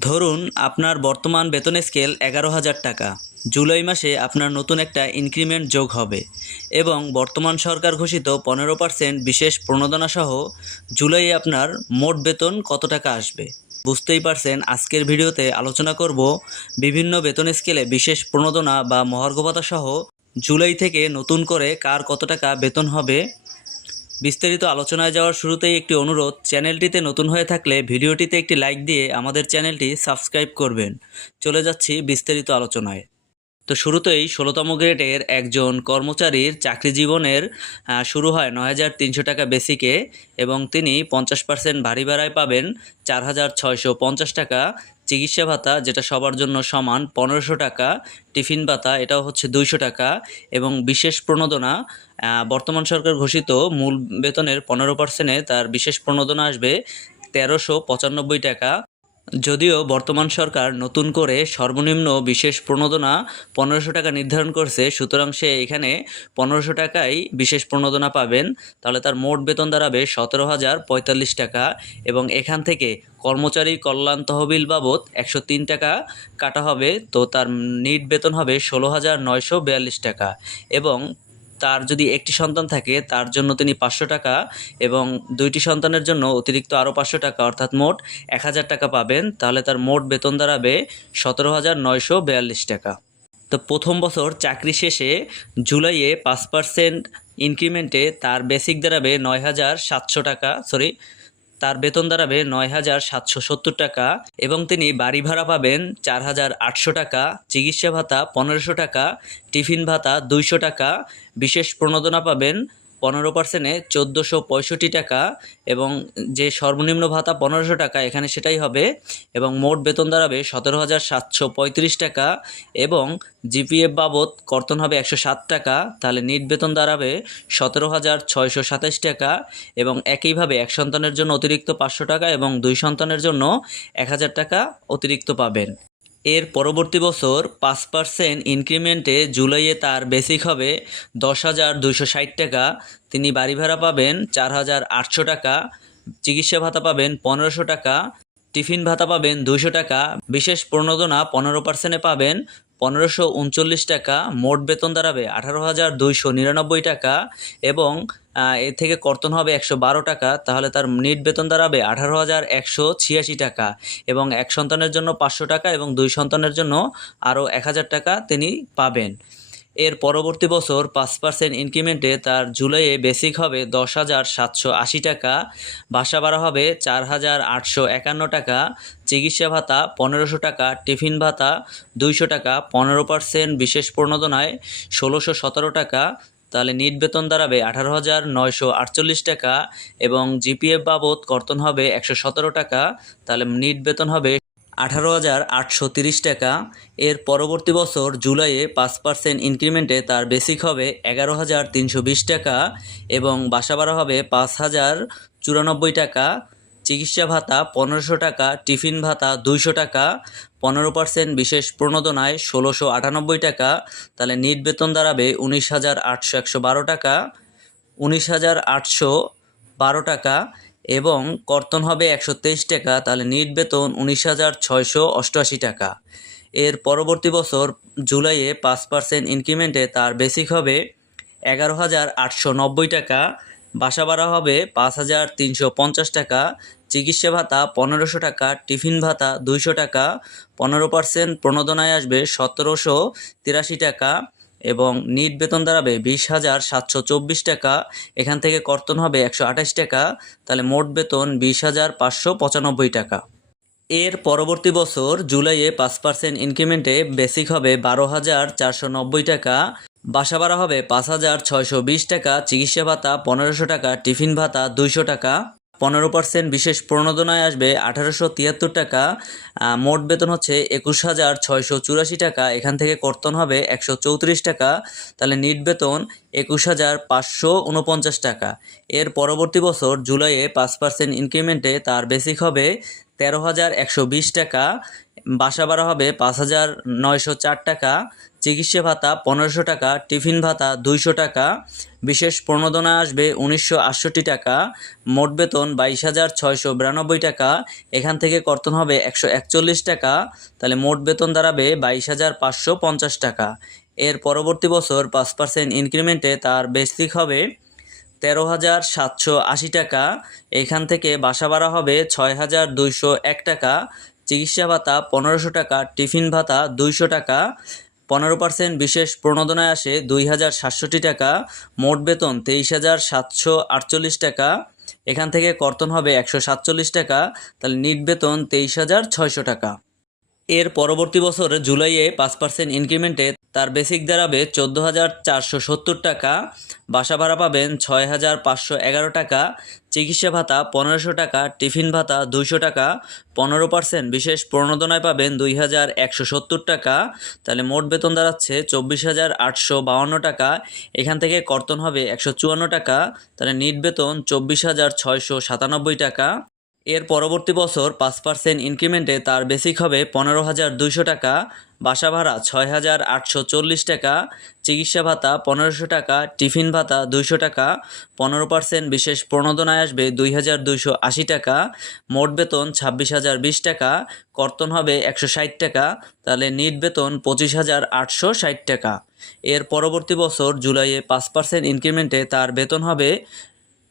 ধরুন আপনার বর্তমান বেতন স্কেল এগারো হাজার টাকা। জুলাই মাসে আপনার নতুন একটা ইনক্রিমেন্ট যোগ হবে এবং বর্তমান সরকার ঘোষিত পনেরো পার্সেন্ট বিশেষ প্রণোদনা সহ জুলাইয়ে আপনার মোট বেতন কত টাকা আসবে? বুঝতেই পারছেন, আজকের ভিডিওতে আলোচনা করব বিভিন্ন বেতন স্কেলে বিশেষ প্রণোদনা বা মহার্ঘ ভাতা সহ জুলাই থেকে নতুন করে কার কত টাকা বেতন হবে বিস্তারিত আলোচনায় যাওয়ার শুরুতেই একটি অনুরোধ, চ্যানেলটিতে নতুন হয়ে থাকলে ভিডিওটিতে একটি লাইক দিয়ে আমাদের চ্যানেলটি সাবস্ক্রাইব করবেন। চলে যাচ্ছি বিস্তারিত আলোচনায়। তো শুরুতেই ষোলোতম গ্রেডের একজন কর্মচারীর চাকরি জীবনের শুরু হয় নয় হাজার তিনশো টাকা বেসিকে এবং তিনি পঞ্চাশ পার্সেন্ট ভারী ভাড়ায় পাবেন চার হাজার ছয়শো পঞ্চাশ টাকা। চিকিৎসা ভাতা, যেটা সবার জন্য সমান পনেরোশো টাকা, টিফিন ভাতা, এটাও হচ্ছে দুইশো টাকা এবং বিশেষ প্রণোদনা বর্তমান সরকার ঘোষিত মূল বেতনের পনেরো পার্সেন্টে তার বিশেষ প্রণোদনা আসবে তেরোশো পঁচানব্বই টাকা। যদিও বর্তমান সরকার নতুন করে সর্বনিম্ন বিশেষ প্রণোদনা পনেরোশো টাকা নির্ধারণ করছে, সুতরাং সে এখানে পনেরোশো টাকাই বিশেষ প্রণোদনা পাবেন। তাহলে তার মোট বেতন দাঁড়াবে সতেরো হাজার পঁয়তাল্লিশ টাকা এবং এখান থেকে কর্মচারী কল্যাণ তহবিল বাবদ একশো তিন টাকা কাটা হবে। তো তার নিট বেতন হবে ষোলো হাজার নয়শো বিয়াল্লিশ টাকা এবং তার যদি একটি সন্তান থাকে, তার জন্য তিনি পাঁচশো টাকা এবং দুইটি সন্তানের জন্য অতিরিক্ত আরও পাঁচশো টাকা, অর্থাৎ মোট এক হাজার টাকা পাবেন। তাহলে তার মোট বেতন দাঁড়াবে সতেরো হাজার নয়শো বিয়াল্লিশ টাকা। তো প্রথম বছর চাকরি শেষে জুলাইয়ে পাঁচ পার্সেন্ট ইনক্রিমেন্টে তার বেসিক দাঁড়াবে নয় হাজার সাতশো টাকা সরি তার বেতন দাঁড়াবে নয় হাজার সাতশো সত্তর টাকা এবং তিনি বাড়ি ভাড়া পাবেন চার হাজার আটশো টাকা, চিকিৎসা ভাতা পনেরোশো টাকা, টিফিন ভাতা দুইশো টাকা, বিশেষ প্রণোদনা পাবেন পনেরো পার্সেন্টে চোদ্দোশো পঁয়ষট্টি টাকা এবং যে সর্বনিম্ন ভাতা পনেরোশো টাকা, এখানে সেটাই হবে। এবং মোট বেতন দাঁড়াবে সতেরো হাজার সাতশো পঁয়ত্রিশ টাকা এবং জিপিএফ বাবদ কর্তন হবে একশো সাত টাকা। তাহলে নিট বেতন দাঁড়াবে সতেরো হাজার ছয়শো সাতাশ টাকা এবং একইভাবে এক সন্তানের জন্য অতিরিক্ত পাঁচশো টাকা এবং দুই সন্তানের জন্য এক হাজার টাকা অতিরিক্ত পাবেন। এর পরবর্তী বছর পাঁচ পার্সেন্ট ইনক্রিমেন্টে জুলাইয়ে তার বেসিক হবে দশ হাজার দুইশো ষাট টাকা। তিনি বাড়ি ভাড়া পাবেন চার হাজার আটশো টাকা, চিকিৎসা ভাতা পাবেন পনেরোশো টাকা, টিফিন ভাতা পাবেন দুইশো টাকা, বিশেষ প্রণোদনা পনেরো পার্সেন্টে পাবেন পনেরোশো উনচল্লিশ টাকা, মোট বেতন দাঁড়াবে আঠারো হাজার দুইশো নিরানব্বই টাকা এবং এ থেকে কর্তন হবে একশো বারো টাকা, তাহলে তার নিট বেতন দাঁড়াবে আঠারো হাজার একশো ছিয়াশি টাকা এবং এক সন্তানের জন্য পাঁচশো টাকা এবং দুই সন্তানের জন্য আরও এক হাজার টাকা তিনি পাবেন। এর পরবর্তী বছর পাঁচ পার্সেন্ট ইনক্রিমেন্টে তার জুলাইয়ে বেসিক হবে দশ হাজার সাতশো আশি টাকা, বাসা ভাড়া হবে চার হাজার আটশো একান্ন টাকা, চিকিৎসা ভাতা পনেরোশো টাকা, টিফিন ভাতা দুইশো টাকা, পনেরো পার্সেন্ট বিশেষ প্রণোদনায় ষোলোশো সতেরো টাকা তাহলে নিট বেতন দাঁড়াবে আঠারো হাজার নয়শো আটচল্লিশ টাকা এবং জিপিএফ বাবদ কর্তন হবে একশো সতেরো টাকা। তাহলে নিট বেতন হবে আঠারো হাজার আটশো তিরিশ টাকা। এর পরবর্তী বছর জুলাইয়ে পাঁচ পার্সেন্ট ইনক্রিমেন্টে তার বেসিক হবে এগারো হাজার তিনশো বিশ টাকা এবং বাসা ভাড়া হবে পাঁচ হাজার চুরানব্বই টাকা। চিকিৎসা ভাতা পনেরোশো টাকা, টিফিন ভাতা দুইশো টাকা, পনেরো পার্সেন্ট বিশেষ প্রণোদনায় ষোলোশো আটানব্বই টাকা, তাহলে নিট বেতন দাঁড়াবে উনিশ হাজার আটশো একশো বারো টাকা, উনিশ হাজার আটশো বারো টাকা এবং কর্তন হবে একশো তেইশ টাকা, তাহলে নিট বেতন উনিশ হাজার ছয়শো অষ্টআশি টাকা। এর পরবর্তী বছর জুলাইয়ে পাঁচ পার্সেন্ট ইনক্রিমেন্টে তার বেসিক হবে এগারো হাজার আটশো নব্বই টাকা বাসা ভাড়া হবে পাঁচ হাজার তিনশো পঞ্চাশ টাকা, চিকিৎসা ভাতা পনেরোশো টাকা, টিফিন ভাতা দুইশো টাকা, পনেরো পার্সেন্ট প্রণোদনায় আসবে সতেরোশো তিরাশি টাকা এবং নিট বেতন দাঁড়াবে বিশ হাজার সাতশো চব্বিশ টাকা, এখান থেকে কর্তন হবে একশো আঠাশ টাকা, তাহলে মোট বেতন বিশ হাজার পাঁচশো পঁচানব্বই টাকা। এর পরবর্তী বছর জুলাইয়ে পাঁচ পার্সেন্ট ইনক্রিমেন্টে বেসিক হবে বারো হাজার চারশো নব্বই টাকা বাসা ভাড়া হবে পাঁচ হাজার ছয়শো বিশ টাকা, চিকিৎসা ভাতা পনেরোশো টাকা, টিফিন ভাতা দুইশো টাকা। পনেরো পার্সেন্ট বিশেষ প্রণোদনায় আসবে আঠারোশো তিয়াত্তর টাকা। মোট বেতন হচ্ছে একুশ হাজার ছয়শো চুরাশি টাকা। এখান থেকে কর্তন হবে একশো চৌত্রিশ টাকা। তাহলে নিট বেতন একুশ হাজার পাঁচশো উনপঞ্চাশ টাকা। এর পরবর্তী বছর জুলাইয়ে পাঁচ পার্সেন্ট ইনক্রিমেন্টে তার বেসিক হবে তেরো হাজার একশো বিশ টাকা। বাসা ভাড়া হবে পাঁচ হাজার নয়শো চার টাকা, চিকিৎসা ভাতা পনেরোশো টাকা, টিফিন ভাতা দুইশো টাকা, বিশেষ প্রণোদনা আসবে উনিশশো আটষট্টি টাকা, মোট বেতন বাইশ হাজার ছয়শো বিরানব্বই টাকা, এখান থেকে কর্তন হবে একশো একচল্লিশ টাকা, তাহলে মোট বেতন দাঁড়াবে বাইশ হাজার পাঁচশো পঞ্চাশ টাকা। এর পরবর্তী বছর পাঁচ পার্সেন্ট ইনক্রিমেন্টে তার বেসিক হবে তেরো হাজার সাতশো আশি টাকা, এখান থেকে বাসা ভাড়া হবে ছয় হাজার দুইশো এক টাকা চিকিৎসা ভাতা পনেরোশো টাকা, টিফিন ভাতা দুইশো টাকা, পনেরো পার্সেন্ট বিশেষ প্রণোদনায় আসে দুই হাজার সাতষট্টি টাকা, মোট বেতন তেইশ হাজার সাতশো আটচল্লিশ টাকা, এখান থেকে কর্তন হবে একশো সাতচল্লিশ টাকা, তাহলে নিট বেতন তেইশ হাজার ছয়শো টাকা। এর পরবর্তী বছর জুলাইয়ে পাঁচ পার্সেন্ট ইনক্রিমেন্টে তার বেসিক দাঁড়াবে চোদ্দ হাজার চারশো সত্তর টাকা, বাসা ভাড়া পাবেন ছয় হাজার পাঁচশো এগারো টাকা, চিকিৎসা ভাতা পনেরোশো টাকা, টিফিন ভাতা দুইশো টাকা, পনেরো পার্সেন্ট বিশেষ প্রণোদনায় পাবেন দুই হাজার একশো সত্তর টাকা, তাহলে মোট বেতন দাঁড়াচ্ছে চব্বিশ হাজার আটশো বাউন্ন টাকা, এখান থেকে কর্তন হবে একশো চুয়ান্ন টাকা, তাহলে নিট বেতন চব্বিশ হাজার ছয়শো সাতানব্বই টাকা। এর পরবর্তী বছর পাঁচ পার্সেন্ট ইনক্রিমেন্টে তার বেসিক হবে পনেরো হাজার দুইশো টাকা, বাসা ভাড়া ছয় হাজার আটশো চল্লিশ টাকা, চিকিৎসা ভাতা পনেরোশো টাকা, টিফিন ভাতা দুইশো টাকা, পনেরো পার্সেন্ট বিশেষ প্রণোদনায় আসবে দুই হাজার দুইশো আশি টাকা, মোট বেতন ছাব্বিশ হাজার বিশ টাকা, কর্তন হবে একশো ষাট টাকা, তাহলে নিট বেতন পঁচিশ হাজার আটশো ষাট টাকা। এর পরবর্তী বছর জুলাইয়ে পাঁচ পার্সেন্ট ইনক্রিমেন্টে তার বেতন হবে,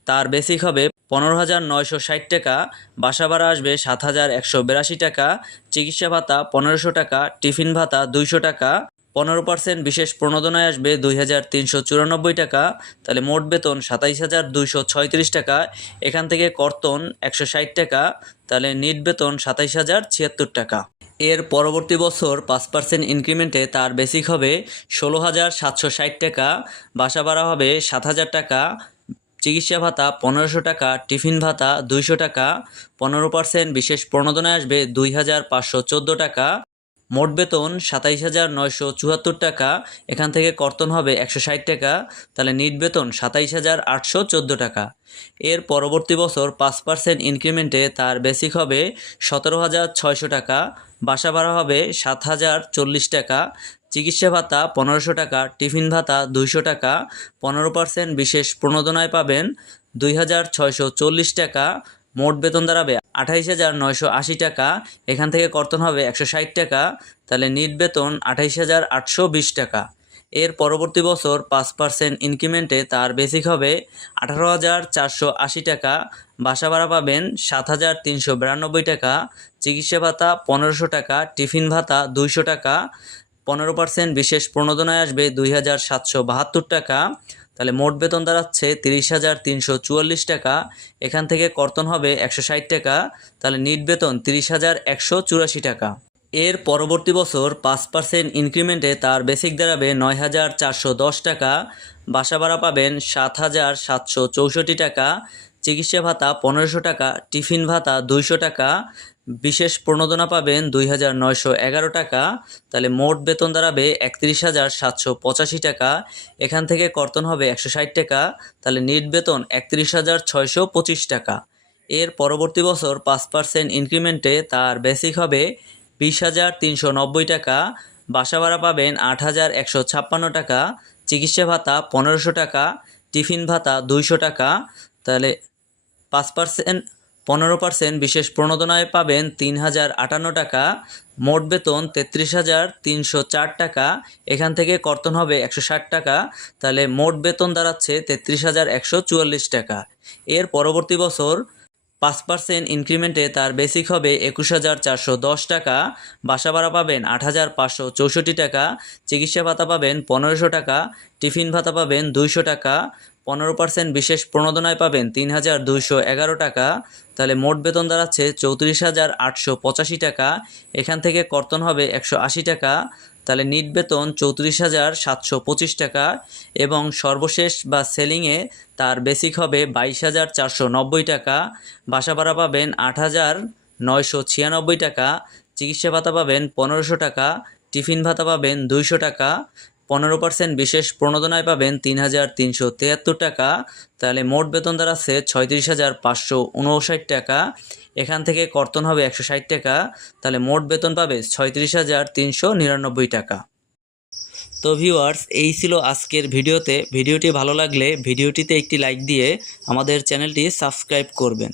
তার বেসিক হবে পনেরো হাজার নয়শো ষাট টাকা, বাসা ভাড়া আসবে সাত হাজার একশো বিরাশি টাকা, চিকিৎসা ভাতা পনেরোশো টাকা, টিফিন ভাতা দুইশো টাকা, পনেরো পার্সেন্ট বিশেষ প্রণোদনায় আসবে দুই হাজার তিনশো চুরানব্বই টাকা, তাহলে মোট বেতন সাতাইশ হাজার দুইশো ছয়ত্রিশ টাকা, এখান থেকে কর্তন একশো ষাট টাকা, তাহলে নিট বেতন সাতাইশ হাজার ছিয়াত্তর টাকা। এর পরবর্তী বছর পাঁচ পার্সেন্ট ইনক্রিমেন্টে তার বেসিক হবে ষোলো হাজার সাতশো ষাট টাকা, বাসা ভাড়া হবে সাত হাজার টাকা চিকিৎসা ভাতা পনেরোশো টাকা, টিফিন ভাতা দুইশো টাকা, পনেরো পার্সেন্ট বিশেষ প্রণোদনায় আসবে দুই হাজার পাঁচশো চোদ্দ টাকা। মোট বেতন সাতাইশ হাজার নয়শো চুয়াত্তর টাকা, এখান থেকে কর্তন হবে একশো ষাট টাকা, তাহলে নিট বেতন সাতাইশ হাজার আটশো চোদ্দ টাকা। এর পরবর্তী বছর পাঁচ পার্সেন্ট ইনক্রিমেন্টে তার বেসিক হবে সতেরো হাজার ছয়শো টাকা, বাসা ভাড়া হবে সাত হাজার চল্লিশ টাকা, চিকিৎসা ভাতা পনেরোশো টাকা, টিফিন ভাতা দুইশো টাকা, পনেরো পার্সেন্ট বিশেষ প্রণোদনায় পাবেন দুই হাজার ছয়শো চল্লিশ টাকা মোট বেতন দাঁড়াবে আঠাইশ হাজার নয়শো আশি টাকা, এখান থেকে কর্তন হবে একশো ষাট টাকা, তাহলে নিট বেতন আঠাইশ হাজার আটশো বিশ টাকা। এর পরবর্তী বছর পাঁচ পার্সেন্ট ইনক্রিমেন্টে তার বেসিক হবে আঠারো হাজার চারশো আশি টাকা, বাসা ভাড়া পাবেন সাত হাজার তিনশো বিরানব্বই টাকা, চিকিৎসা ভাতা পনেরোশো টাকা, টিফিন ভাতা দুইশো টাকা, পনেরো পার্সেন্ট বিশেষ প্রণোদনায় আসবে দুই হাজার সাতশো বাহাত্তর টাকা তাহলে মোট বেতন দাঁড়াচ্ছে তিরিশ হাজার তিনশো চুয়াল্লিশ টাকা। এখান থেকে কর্তন হবে একশো ষাট টাকা, তাহলে নিট বেতন তিরিশ হাজার একশো চুরাশি টাকা। এর পরবর্তী বছর পাঁচ পার্সেন্ট ইনক্রিমেন্টে তার বেসিক দাঁড়াবে নয় হাজার চারশো দশ টাকা, বাসা ভাড়া পাবেন সাত হাজার সাতশো চৌষট্টি টাকা চিকিৎসা ভাতা পনেরোশো টাকা, টিফিন ভাতা দুইশো টাকা, বিশেষ প্রণোদনা পাবেন দুই হাজার নয়শো এগারো টাকা, তাহলে মোট বেতন দাঁড়াবে একত্রিশ হাজার সাতশো পঁচাশি টাকা, এখান থেকে কর্তন হবে একশো ষাট টাকা, তাহলে নিট বেতন একত্রিশ হাজার ছয়শো পঁচিশ টাকা। এর পরবর্তী বছর পাঁচ পার্সেন্ট ইনক্রিমেন্টে তার বেসিক হবে বিশ হাজার তিনশো নব্বই টাকা, বাসা ভাড়া পাবেন আট হাজার একশো ছাপ্পান্ন টাকা, চিকিৎসা ভাতা পনেরোশো টাকা, টিফিন ভাতা দুইশো টাকা, তাহলে পাঁচ পার্সেন্ট, পনেরো পার্সেন্ট বিশেষ প্রণোদনায় পাবেন তিন হাজার আটান্ন টাকা, মোট বেতন তেত্রিশ হাজার তিনশো চার টাকা, এখান থেকে কর্তন হবে একশো ষাট টাকা, তাহলে মোট বেতন দাঁড়াচ্ছে তেত্রিশ হাজার একশো চুয়াল্লিশ টাকা। এর পরবর্তী বছর পাঁচ পার্সেন্ট ইনক্রিমেন্টে তার বেসিক হবে একুশ হাজার চারশো দশ টাকা। বাসা ভাড়া পাবেন আট হাজার পাঁচশো চৌষট্টি টাকা। চিকিৎসা ভাতা পাবেন পনেরোশো টাকা। টিফিন ভাতা পাবেন দুইশো টাকা। পনেরো পার্সেন্ট বিশেষ প্রণোদনায় পাবেন তিন হাজার দুইশো এগারো টাকা। তাহলে মোট বেতন দাঁড়াচ্ছে চৌত্রিশ হাজার আটশো পঁচাশি টাকা। এখান থেকে কর্তন হবে একশো আশি টাকা। তাহলে নিট বেতন চৌত্রিশ হাজার সাতশো পঁচিশ টাকা এবং সর্বশেষ বা সেলিংয়ে তার বেসিক হবে বাইশ হাজার চারশো নব্বই টাকা। বাসা ভাড়া পাবেন আট হাজার নয়শো ছিয়ানব্বই টাকা। চিকিৎসা ভাতা পাবেন পনেরোশো টাকা। টিফিন ভাতা পাবেন দুইশো টাকা। পনেরো পার্সেন্ট বিশেষ প্রণোদনায় পাবেন তিন হাজার তিনশো তিয়াত্তর টাকা। তাহলে মোট বেতন দাঁড়াচ্ছে ছয়ত্রিশ হাজার পাঁচশো উনষাট টাকা। এখান থেকে কর্তন হবে একশো ষাট টাকা। তাহলে মোট বেতন পাবে ছয়ত্রিশ হাজার তিনশো নিরানব্বই টাকা। তো ভিউয়ার্স এই ছিল আজকের ভিডিওতে। ভিডিওটি ভালো লাগলে ভিডিওটিতে একটি লাইক দিয়ে আমাদের চ্যানেলটি সাবস্ক্রাইব করবেন।